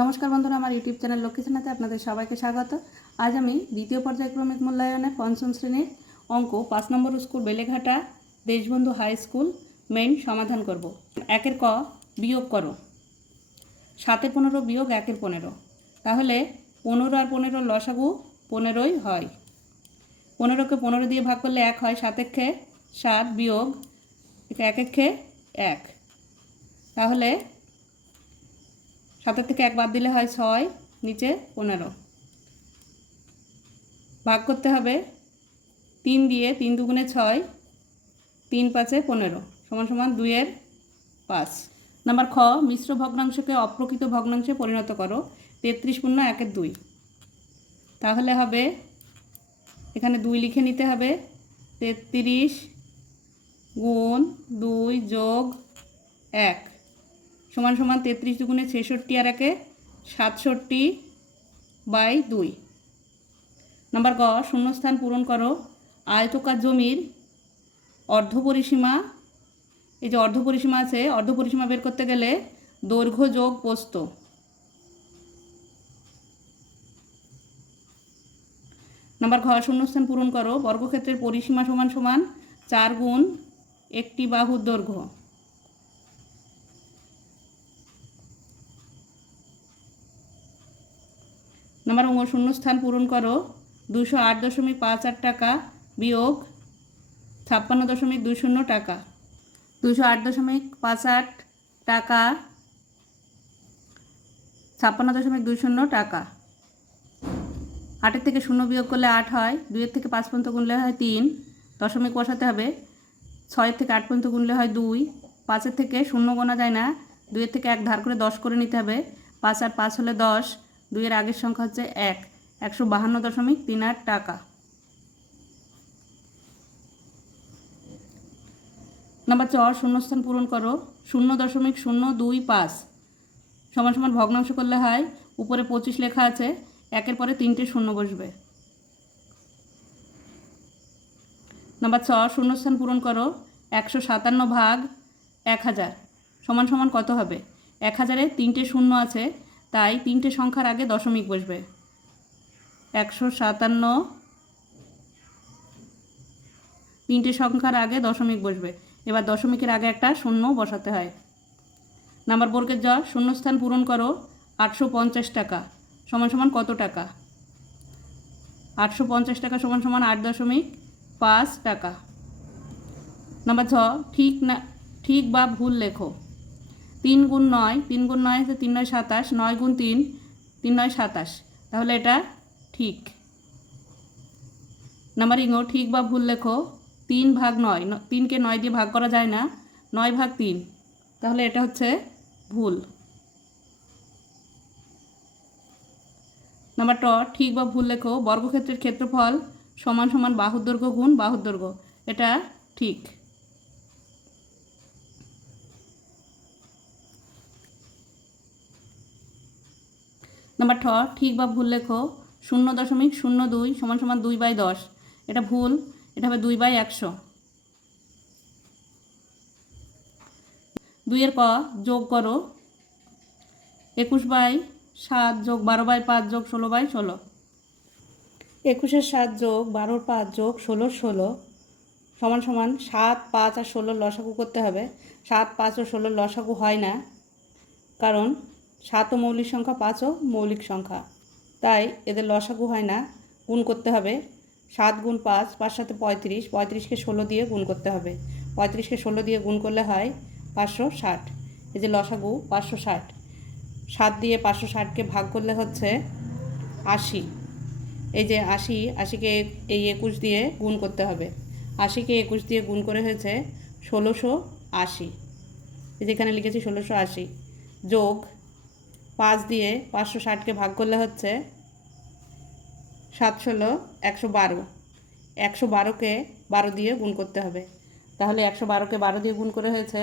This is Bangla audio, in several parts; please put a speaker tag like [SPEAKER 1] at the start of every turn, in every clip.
[SPEAKER 1] নমস্কার বন্ধুরা, আমার ইউটিউব চ্যানেল লক্ষ্মীসেনাতে আপনাদের সবাইকে স্বাগত। আজ আমি দ্বিতীয় পর্যায়ক্রমিক মূল্যায়নে পঞ্চম শ্রেণির অঙ্ক, পাঁচ number school Beleghata Deshbandhu high school main সমাধান করব। একের ক বিয়োগ করো। সাতের পনেরো বিয়োগ একের পনেরো। তাহলে পনেরো আর পনেরো লসাগু পনেরোই হয়। পনেরোকে পনেরো দিয়ে ভাগ করলে এক হয় সাত একে সাত বিয়োগ এক এক একে এক। তাহলে সাতের থেকে এক বাদ দিলে হয় ছয়, নিচে পনেরো। ভাগ করতে হবে তিন দিয়ে তিন দুগুণে ছয়, তিন পাঁচে পনেরো, সমান সমান দুইয়ের পাঁচ। নাম্বার খ, মিশ্র ভগ্নাংশকে অপ্রকৃত ভগ্নাংশে পরিণত করো, তেত্রিশ পূর্ণ একের দুই। তাহলে হবে, এখানে দুই লিখে নিতে হবে, তেত্রিশ গুণ দুই যোগ এক। সমান সমান তেত্রিশ দুগুণে ছেষট্টি আর একে সাতষট্টি বাই দুই। নাম্বার গ, শূন্যস্থান পূরণ করো। আয়তকার জমির অর্ধপরিসীমা, এই যে অর্ধপরিসীমা আছে, অর্ধপরিসীমা বের করতে গেলে দৈর্ঘ্য যোগ পোস্ত নাম্বার ঘ, শূন্যস্থান পূরণ করো। বর্গক্ষেত্রের পরিসীমা সমান সমান চার গুণ একটি বাহুর দৈর্ঘ্য। নাম্বার ও শূন্যস্থান পূরণ করো। দুশো আট দশমিক পাঁচ আট টাকা বিয়োগ ছাপ্পান্ন দশমিক দুই শূন্য টাকা। দুশো আট দশমিক পাঁচ আট টাকা ছাপ্পান্ন দশমিক দুই শূন্য টাকা। আটের থেকে শূন্য বিয়োগ করলে আট হয়, দুইয়ের থেকে পাঁচ পর্যন্ত গুনলে হয় তিন, দশমিক বসাতে হবে। ছয়ের থেকে আট পর্যন্ত গুনলে হয় দুই, পাঁচের থেকে শূন্য গোনা যায় না, দুইয়ের থেকে এক ধার করে দশ করে নিতে হবে। পাঁচ আর পাঁচ হলে দশ দুইয়ের আগের সংখ্যা হচ্ছে এক। একশো বাহান্ন দশমিক তিন আট টাকা। নাম্বার চ শূন্যস্থান পূরণ করো। শূন্য দশমিক শূন্য দুই পাঁচ। সমান সমান ভগ্নাংশ করলে হয়, উপরে পঁচিশ লেখা আছে, একের পরে তিনটে শূন্য বসবে। নাম্বার ছ শূন্যস্থান পূরণ করো, একশো সাতান্ন ভাগ এক হাজার। সমান সমান কত হবে? এক হাজারে তিনটে শূন্য আছে তাই তিনটে সংখ্যার আগে দশমিক বসবে। একশো সাতান্ন তিনটে সংখ্যার আগে দশমিক বসবে। এবার দশমিকের আগে একটা শূন্য বসাতে হয়। নাম্বার বর্গের জ শূন্যস্থান পূরণ করো, আটশো পঞ্চাশ টাকা সমান সমান কত টাকা? আটশো পঞ্চাশ টাকা সমান সমান আট দশমিক পাঁচ টাকা। নাম্বার ছ, ঠিক না, ঠিক বা ভুল লেখো। তিন গুণ নয়, তিন গুণ নয় হচ্ছে তিন নয় সাতাশ, নয় গুণ তিন তিন নয় সাতাশ। তাহলে এটা ঠিক। নাম্বার ইঙ্গো ঠিক বা ভুল লেখো, তিন ভাগ নয় তিনকে নয় দিয়ে ভাগ করা যায় না, নয় ভাগ তিন। তাহলে এটা হচ্ছে ভুল। নাম্বার ট, ঠিক বা ভুল লেখো, বর্গক্ষেত্রের ক্ষেত্রফল সমান সমান বাহুর দৈর্ঘ্য গুণ বাহুর দৈর্ঘ্য এটা ঠিক। নাম্বার ঠ ঠিক বা ভুল লেখো। শূন্য দশমিক শূন্য দুই সমান সমান দুই বাই দশ। এটা ভুল, এটা হবে দুই বাই একশো। দুইয়ের ক, যোগ করো। একুশ বাই সাত যোগ বারো বাই পাঁচ যোগ ষোলো বাই ষোলো। একুশের সাত যোগ বারোর পাঁচ যোগ ষোলোর ষোলো। সমান সমান সাত, পাঁচ আর ষোলোর লসাগু করতে হবে। সাত, পাঁচ ও ষোলোর লসাগু হয় না। কারণ সাতও মৌলিক সংখ্যা, পাঁচও মৌলিক সংখ্যা। তাই এদের লসাগু হয় না, গুণ করতে হবে। সাত গুণ পাঁচ পাঁচ সাথে পঁয়ত্রিশ, পঁয়ত্রিশকে ষোলো দিয়ে গুণ করতে হবে। পঁয়ত্রিশকে ষোলো দিয়ে গুণ করলে হয় পাঁচশো ষাট। এই যে লসাগু, পাঁচশো ষাট। সাত দিয়ে পাঁচশো ষাটকে ভাগ করলে হচ্ছে আশি। এই যে আশি, আশিকে এই একুশ দিয়ে গুণ করতে হবে। আশিকে একুশ দিয়ে গুণ করে হয়েছে ষোলোশো আশি। এই যেখানে লিখেছি ষোলোশো আশি। যোগ পাঁচ দিয়ে পাঁচশো ষাটকে ভাগ করলে হচ্ছে সাত ষোলো, একশো বারো। একশো বারোকে বারো দিয়ে গুণ করতে হবে। তাহলে একশো বারোকে বারো দিয়ে গুণ করে হয়েছে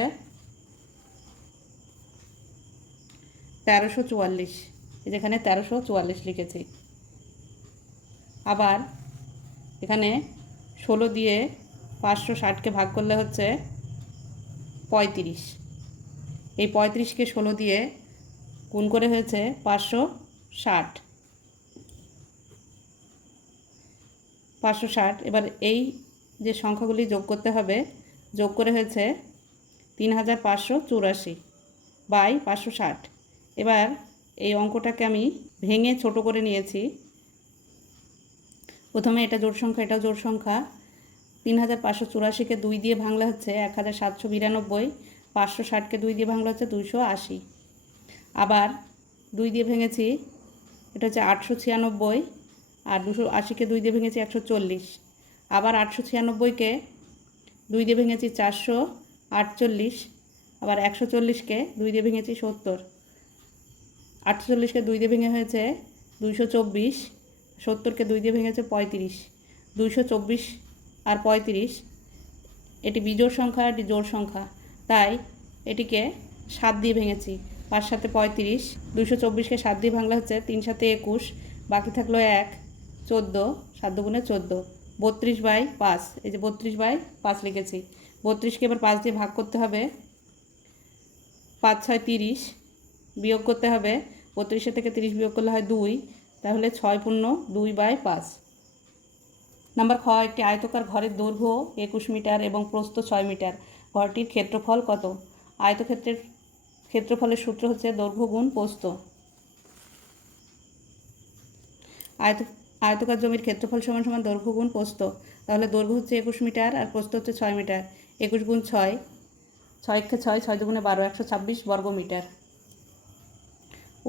[SPEAKER 1] তেরোশো চুয়াল্লিশ। যেখানে তেরোশো চুয়াল্লিশ লিখেছি। আবার এখানে ষোলো দিয়ে পাঁচশো ষাটকে ভাগ করলে হচ্ছে পঁয়ত্রিশ। এই পঁয়ত্রিশকে ষোলো দিয়ে গুণ করে হয়েছে পাঁচশো ষাট। পাঁচশো ষাট, এবার এই যে সংখ্যাগুলি যোগ করতে হবে, যোগ করে হয়েছে তিন হাজার পাঁচশো চুরাশি বাই পাঁচশো ষাট। এবার এই অঙ্কটাকে আমি ভেঙে ছোট করে নিয়েছি। প্রথমে এটা জোড় সংখ্যা, এটাও জোড় সংখ্যা। তিন হাজার পাঁচশো চুরাশিকে দুই দিয়ে ভাঙলে হচ্ছে এক হাজার সাতশো বিরানব্বই, পাঁচশো ষাটকে দুই দিয়ে ভাঙলে হচ্ছে দুইশো আশি। আবার দুই দিয়ে ভেঙেছি, এটা হচ্ছে আটশো ছিয়ানব্বই আর দুশো আশিকে দুই দিয়ে ভেঙেছি একশো চল্লিশ। আবার আটশো ছিয়ানব্বইকে দুই দিয়ে ভেঙেছি চারশো আটচল্লিশ, আবার একশো চল্লিশকে দুই দিয়ে ভেঙেছি সত্তর। আটচল্লিশকে দুই দিয়ে ভেঙে হয়েছে দুইশো চব্বিশ, সত্তরকে দুই দিয়ে ভেঙেছে পঁয়ত্রিশ। দুইশো চব্বিশ আর পঁয়ত্রিশ, এটি বিজোড় সংখ্যা এটি জোড় সংখ্যা। তাই এটিকে সাত দিয়ে ভেঙেছি। পাঁচ সাথে পঁয়ত্রিশ দুশো চব্বিশকে সাত দিয়ে ভাঙলে হচ্ছে তিন সাথে একুশ, বাকি থাকল এক, চোদ্দ, সাত দুগুণে চোদ্দ, বত্রিশ বাই পাঁচ, এই যে বত্রিশ বাই পাঁচ লিখেছি, বত্রিশকে এবার পাঁচ দিয়ে ভাগ করতে হবে, পাঁচ ছয় তিরিশ বিয়োগ করতে হবে বত্রিশে থেকে তিরিশ বিয়োগ করলে হয় দুই, তাহলে ছয় পূর্ণ দুই বাই পাঁচ। নাম্বার খ, একটি আয়তকার ঘরের দৈর্ঘ্য একুশ মিটার এবং প্রস্থ ছয় মিটার, ঘরটির ক্ষেত্রফল কত? আয়তক্ষেত্রের ক্ষেত্রফলের সূত্র হচ্ছে দৈর্ঘ্য গুণ প্রস্থ আয়ত, আয়তকার জমির ক্ষেত্রফল সমান সমান দৈর্ঘ্য গুণ প্রস্থ তাহলে দৈর্ঘ্য হচ্ছে একুশ মিটার আর প্রস্থ হচ্ছে ছয় মিটার। একুশ গুণ ছয়, ছয়কে ছয় ছয় দুগুণে বারো, একশো ছাব্বিশ বর্গ মিটার।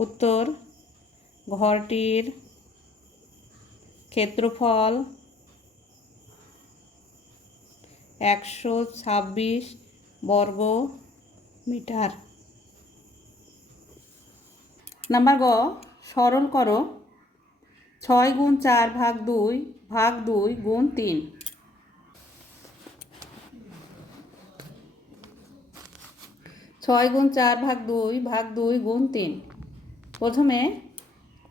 [SPEAKER 1] উত্তর, ঘরটির ক্ষেত্রফল একশো ছাব্বিশ বর্গ মিটার। নাম্বার গ সরল করো, ছয় গুণ চার ভাগ দুই ভাগ দুই গুণ তিন। ছয় গুণ চার ভাগ দুই ভাগ দুই গুণ তিন। প্রথমে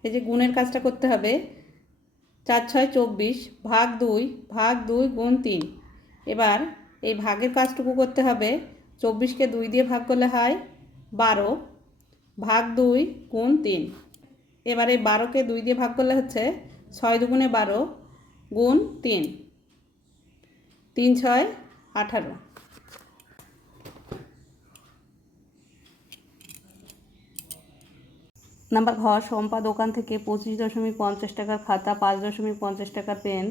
[SPEAKER 1] এই যে গুণের কাজটা করতে হবে, চার ছয় চব্বিশ ভাগ দুই ভাগ দুই গুণ তিন। এবার এই ভাগের কাজটুকু করতে হবে, চব্বিশকে দুই দিয়ে ভাগ করলে হয় বারো ভাগ দুই গুণ তিন। এবারে বারোকে দুই দিয়ে ভাগ করলে হচ্ছে ছয় দুগুণে বারো গুণ তিন। তিন ছয় আঠারো। নাম্বার ঘ সম্পা দোকান থেকে পঁচিশ দশমিক পঞ্চাশ টাকার খাতা, পাঁচ দশমিক পঞ্চাশ টাকার পেন,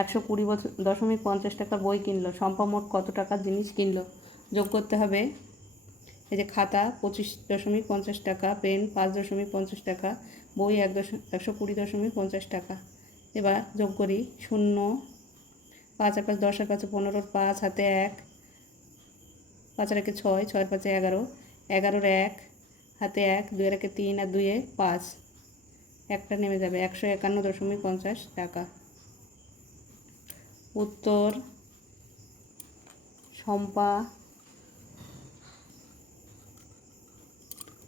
[SPEAKER 1] একশো কুড়ি বছর দশমিক পঞ্চাশ টাকার বই কিনলো। সম্পা মোট কত টাকার জিনিস কিনলো? যোগ করতে হবে এই যে খাতা, পঁচিশ দশমিক পঞ্চাশ টাকা, পেন পাঁচ দশমিক পঞ্চাশ টাকা, বই এক দশ, একশো কুড়ি দশমিক পঞ্চাশ টাকা। এবার যোগ করি, শূন্য, পাঁচ আর পাঁচ দশ আর পাঁচে পনেরো, পাঁচ হাতে এক, পাঁচ আর একে ছয় ছয়ের পাঁচে এগারো, এগারোর এক, হাতে এক দুইয়ের একে তিন আর দুইয়ে পাঁচ। একটা নেমে যাবে, একশো একান্ন দশমিক পঞ্চাশ টাকা। উত্তর, শম্পা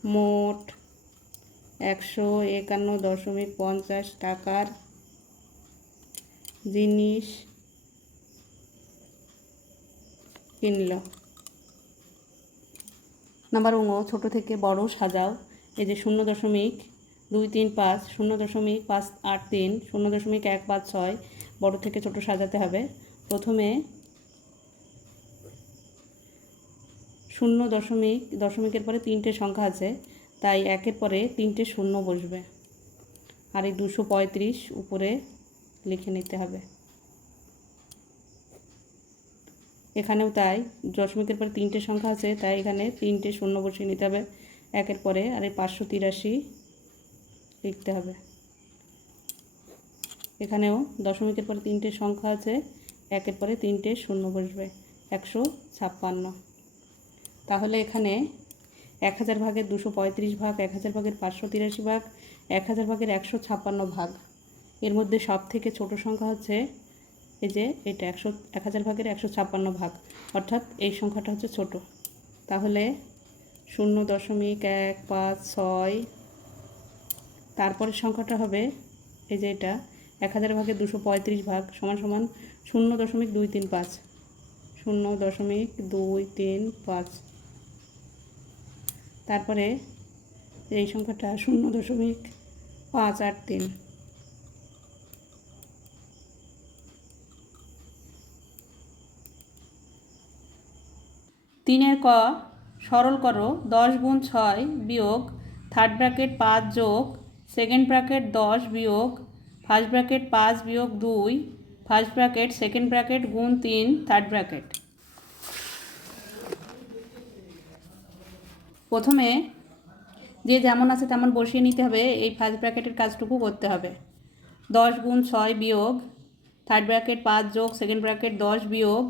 [SPEAKER 1] মোট একশো একান্ন দশমিক পঞ্চাশ টাকার জিনিস কিনল। নাম্বার উঙ ছোট থেকে বড় সাজাও। এই যে শূন্য দশমিক দুই তিন পাঁচ, শূন্য দশমিক পাঁচ আট তিন, শূন্য দশমিক এক পাঁচ ছয়, বড় থেকে ছোট সাজাতে হবে। প্রথমে শূন্য দশমিক, দশমিকের পরে তিনটে সংখ্যা আছে, তাই একের পরে তিনটে শূন্য বসবে। আর এই দুশো পঁয়ত্রিশ উপরে লিখে নিতে হবে। এখানেও তাই, দশমিকের পরে তিনটে সংখ্যা আছে, তাই এখানে তিনটে শূন্য বসিয়ে নিতে হবে। একের পরে আর এই পাঁচশো তিরাশি লিখতে হবে। এখানেও দশমিকের পরে তিনটে সংখ্যা আছে, একের পরে তিনটে শূন্য বসবে, একশো ছাপ্পান্ন। তাহলে এখানে এক হাজার ভাগের দুশো পঁয়ত্রিশ ভাগ, এক হাজার ভাগের পাঁচশো তিরাশি ভাগ, এক হাজার ভাগের একশো ছাপ্পান্ন ভাগ। এর মধ্যে সব থেকে ছোট সংখ্যা হচ্ছে এই যে এটা, একশো, এক হাজার ভাগের একশো ছাপ্পান্ন ভাগ। অর্থাৎ এই সংখ্যাটা হচ্ছে ছোট। তাহলে শূন্য দশমিক এক পাঁচ ছয় তারপরের সংখ্যাটা হবে এই যে এটা, এক হাজার ভাগের দুশো পঁয়ত্রিশ ভাগ সমান সমান শূন্য দশমিক দুই তিন পাঁচ। শূন্য দশমিক দুই তিন পাঁচ। তারপরে এই সংখ্যাটা শূন্য দশমিক পাঁচ আট তিন। তিনের ক, সরল করো, দশ গুণ ছয় বিয়োগ থার্ড ব্র্যাকেট পাঁচ যোগ সেকেন্ড ব্র্যাকেট দশ বিয়োগ ফার্স্ট ব্র্যাকেট পাঁচ বিয়োগ দুই ফার্স্ট ব্র্যাকেট সেকেন্ড ব্র্যাকেট গুণ তিন থার্ড ব্র্যাকেট প্রথমে যে যেমন আছে তেমন বসিয়ে নিতে হবে, এই ফার্স্ট ব্র্যাকেটের কাজটুকু করতে হবে। দশ গুণ ছয় বিয়োগ থার্ড ব্র্যাকেট পাঁচ যোগ সেকেন্ড ব্র্যাকেট দশ বিয়োগ,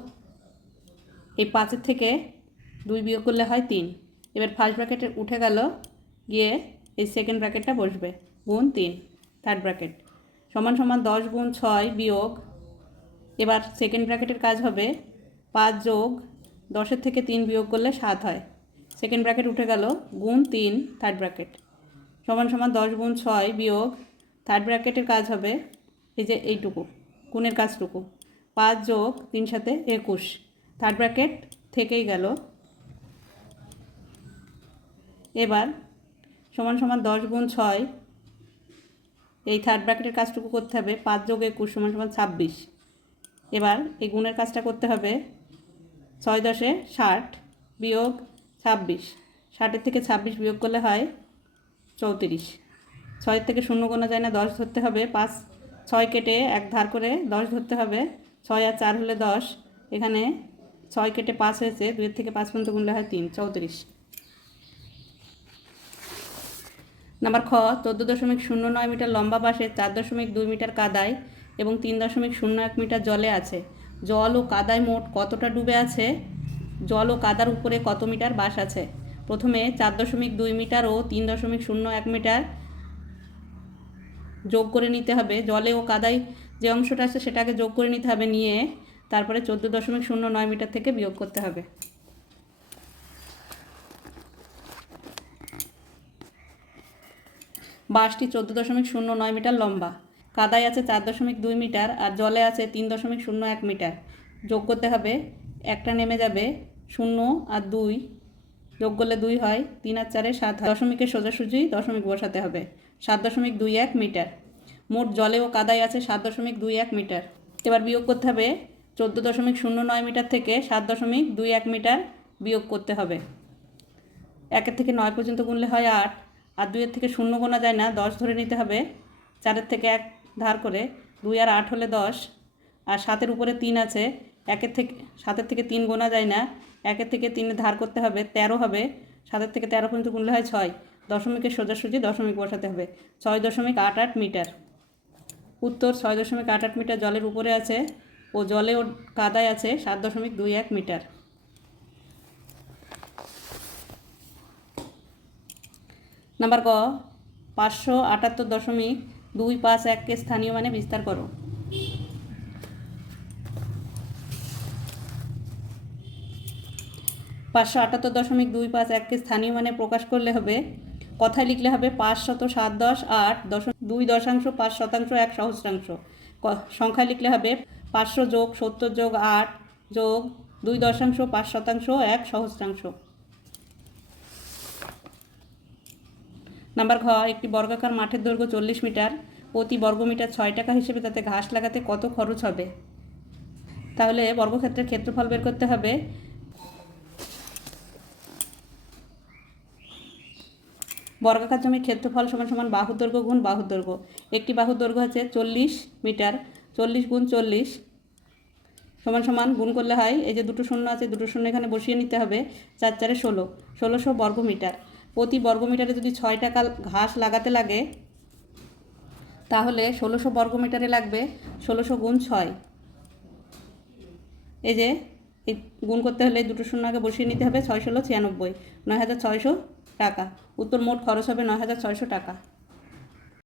[SPEAKER 1] এই পাঁচের থেকে দুই বিয়োগ করলে হয় তিন। এবার ফার্স্ট ব্র্যাকেটে উঠে গেল, গিয়ে এই সেকেন্ড ব্র্যাকেটটা বসবে, গুণ তিন থার্ড ব্র্যাকেট সমান সমান দশ গুণ ছয় বিয়োগ, এবার সেকেন্ড ব্র্যাকেটের কাজ হবে, পাঁচ যোগ, দশের থেকে তিন বিয়োগ করলে সাত হয়। সেকেন্ড ব্র্যাকেট উঠে গেল, গুণ তিন থার্ড ব্র্যাকেট সমান সমান দশ গুণ ছয় বিয়োগ থার্ড ব্র্যাকেটের কাজ হবে এই যে এইটুকু, গুণের কাজটুকু। পাঁচ যোগ তিন সাথে একুশ থার্ড ব্র্যাকেট থেকেই গেল। এবার সমান সমান দশ গুণ ছয়, এই থার্ড ব্র্যাকেটের কাজটুকু করতে হবে, পাঁচ যোগ একুশ সমান সমান ছাব্বিশ। এবার এই গুণের কাজটা করতে হবে, ছয় দশে ষাট বিয়োগ ছাব্বিশ। ষাটের থেকে ছাব্বিশ বিয়োগ করলে হয় চৌত্রিশ। ছয়ের থেকে শূন্য গোনা যায় না, দশ ধরতে হবে। পাঁচ, ছয় কেটে এক ধার করে দশ ধরতে হবে। ছয় আর চার হলে দশ। এখানে ছয় কেটে পাঁচ হয়েছে, দুইয়ের থেকে পাঁচ পর্যন্ত গুনলে হয় তিন, চৌত্রিশ। নাম্বার খ, চোদ্দ দশমিক শূন্য নয় মিটার লম্বা পাশে চার দশমিক দুই মিটার কাদায় এবং তিন দশমিক শূন্য এক মিটার জলে আছে। জল ও কাদায় মোট কতটা ডুবে আছে? জল ও কাদার উপরে কত মিটার বাস আছে? প্রথমে চার দশমিক দুই মিটার ও তিন দশমিক শূন্য এক মিটার যোগ করে নিতে হবে। জলে ও কাদায় যে অংশটা আছে সেটাকে যোগ করে নিতে হবে, নিয়ে তারপরে চোদ্দ দশমিক শূন্য নয় মিটার থেকে বিয়োগ করতে হবে। বাসটি চোদ্দ দশমিক শূন্য নয় মিটার লম্বা। কাদায় আছে চার দশমিক দুই মিটার আর জলে আছে তিন দশমিক শূন্য এক মিটার। যোগ করতে হবে, একটা নেমে যাবে শূন্য আর দুই যোগ করলে দুই হয়, তিন আর চারে সাত দশমিকের সোজাসুজি দশমিক বসাতে হবে। সাত দশমিক দুই এক মিটার। মোট জলে ও কাদায় আছে সাত দশমিক দুই এক মিটার। এবার বিয়োগ করতে হবে। চোদ্দ দশমিক শূন্য নয় মিটার থেকে সাত দশমিক দুই এক মিটার বিয়োগ করতে হবে। একের থেকে নয় পর্যন্ত গুনলে হয় আট। আর দুইয়ের থেকে শূন্য গোনা যায় না, দশ ধরে নিতে হবে। চারের থেকে এক ধার করে দুই আর আট হলে দশ। আর সাতের উপরে তিন আছে একের থেকে, সাতের থেকে তিন গোনা যায় না। একের থেকে তিন ধার করতে হবে, তেরো হবে। সাতের থেকে তেরো পর্যন্ত গুনলে হয় ছয়। দশমিকের সোজাসুজি দশমিক বসাতে হবে। ছয় দশমিক আট আট মিটার। উত্তর ছয় দশমিক আট আট মিটার জলের উপরে আছে ও জলে ও কাদায় আছে সাত দশমিক দুই এক মিটার। নাম্বার ক, পাঁচশো আটাত্তর দশমিক দুই পাঁচ এককে স্থানীয় মানে বিস্তার করো। পাঁচশো আটাত্তর দশমিক দুই পাঁচ এককে স্থানীয় মানে প্রকাশ করলে হবে, কথায় লিখলে হবে পাঁচ শত সাত দশ আট দশ দুই দশাংশ, পাঁচ শতাংশ, এক সহস্রাংশ। সংখ্যা লিখলে হবে পাঁচশো যোগ সত্তর যোগ আট যোগ দুই দশাংশ, পাঁচ শতাংশ, এক সহস্রাংশ। নাম্বার ঘ, একটি বর্গাকার মাঠের দৈর্ঘ্য চল্লিশ মিটার, প্রতি বর্গমিটার ছয় টাকা হিসেবে তাতে ঘাস লাগাতে কত খরচ হবে? তাহলে বর্গক্ষেত্রের ক্ষেত্রফল বের করতে হবে বর্গাকার জমির ক্ষেত্রফল সমান সমান বাহুর দৈর্ঘ্য গুণ বাহুর দৈর্ঘ্য একটি বাহুর দৈর্ঘ্য আছে চল্লিশ মিটার, চল্লিশ গুণ চল্লিশ সমান সমান গুণ করলে হয়, এই যে দুটো শূন্য আছে, দুটো শূন্য এখানে বসিয়ে নিতে হবে, চার চারে ষোলো, ষোলোশো বর্গমিটার প্রতি বর্গমিটারে যদি ছয় টাকা ঘাস লাগাতে লাগে, তাহলে ষোলোশো বর্গমিটারে লাগবে ষোলোশো গুণ ছয়। এই যে গুণ করতে হলে দুটো শূন্য আগে বসিয়ে নিতে হবে ছয় ষোলো ছিয়ানব্বই, নয় হাজার ছয়শো টাকা। উত্তর মোট খরচ হবে নয় হাজার ছয়শো টাকা।